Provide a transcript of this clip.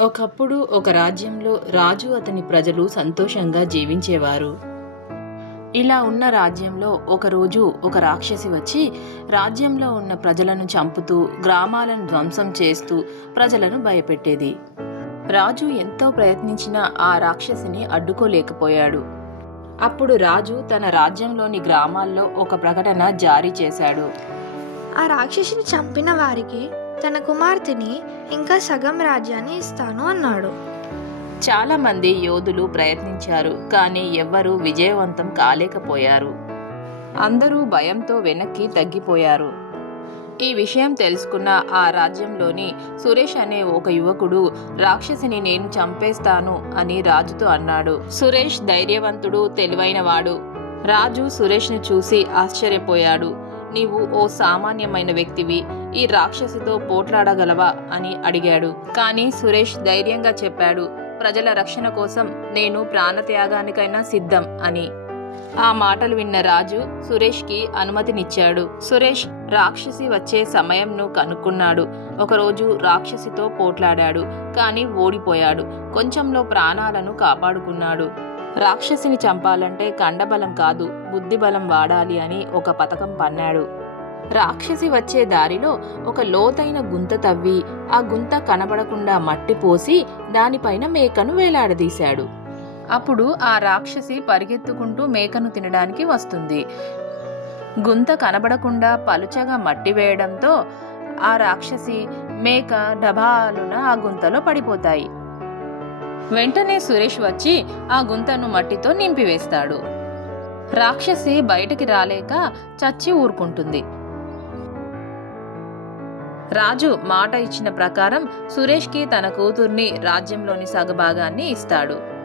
ఒకప్పుడు ఒక రాజ్యంలో రాజు అతని ప్రజలు సంతోషంగా జీవించేవారు. ఇలా ఉన్న రాజ్యంలో ఒకరోజు ఒక రాక్షసి వచ్చి రాజ్యంలో ఉన్న ప్రజలను చంపుతూ గ్రామాలను ధ్వంసం చేస్తూ ప్రజలను భయపెట్టేది. రాజు ఎంతో ప్రయత్నించినా ఆ రాక్షసిని అడ్డుకోలేకపోయాడు. అప్పుడు రాజు తన రాజ్యంలోని గ్రామాల్లో ఒక ప్రకటన జారీ చేశాడు. ఆ రాక్షసిని చంపిన వారికి తన కుమార్తెని ఇంకా సగం రాజ్యాన్ని ఇస్తాను అన్నాడు. చాలా మంది యోధులు ప్రయత్నించారు కానీ ఎవ్వరూ విజయవంతం కాలేకపోయారు. అందరూ భయంతో వెనక్కి తగ్గిపోయారు. ఈ విషయం తెలుసుకున్న ఆ రాజ్యంలోని సురేష్ అనే ఒక యువకుడు రాక్షసిని నేను చంపేస్తాను అని రాజుతో అన్నాడు. సురేష్ ధైర్యవంతుడు తెలివైనవాడు. రాజు సురేష్ని చూసి ఆశ్చర్యపోయాడు. నీవు ఓ సామాన్యమైన వ్యక్తివి ఈ రాక్షసితో పోట్లాడగలవా? అని అడిగాడు. కానీ సురేష్ ధైర్యంగా చెప్పాడు ప్రజల రక్షణ కోసం నేను ప్రాణత్యాగానికైనా సిద్ధం అని. ఆ మాటలు విన్న రాజు సురేష్కి అనుమతినిచ్చాడు. సురేష్ రాక్షసి వచ్చే సమయంను కనుక్కున్నాడు. ఒకరోజు రాక్షసితో పోట్లాడాడు కానీ ఓడిపోయాడు. కొంచెంలో ప్రాణాలను కాపాడుకున్నాడు. రాక్షసిని చంపాలంటే కండబలం కాదు బుద్ధిబలం వాడాలి అని ఒక పథకం పన్నాడు. రాక్షసి వచ్చే దారిలో ఒక లోతైన గుంత తవ్వి ఆ గుంత కనబడకుండా మట్టి పోసి దానిపైన మేకను వేలాడదీశాడు. అప్పుడు ఆ రాక్షసి పరిగెత్తుకుంటూ మేకను తినడానికి వస్తుంది. గుంత కనబడకుండా పలుచగా మట్టి వేయడంతో ఆ రాక్షసి మేక డబాలున ఆ గుంతలో పడిపోతాయి. వెంటనే సురేష్ వచ్చి ఆ గుంతను మట్టితో నింపివేస్తాడు. రాక్షసి బయటికి రాలేక చచ్చి ఊరుకుంటుంది. రాజు మాట ఇచ్చిన ప్రకారం సురేష్కి తన కూతుర్ని రాజ్యంలోని సగభాగాన్ని ఇస్తాడు.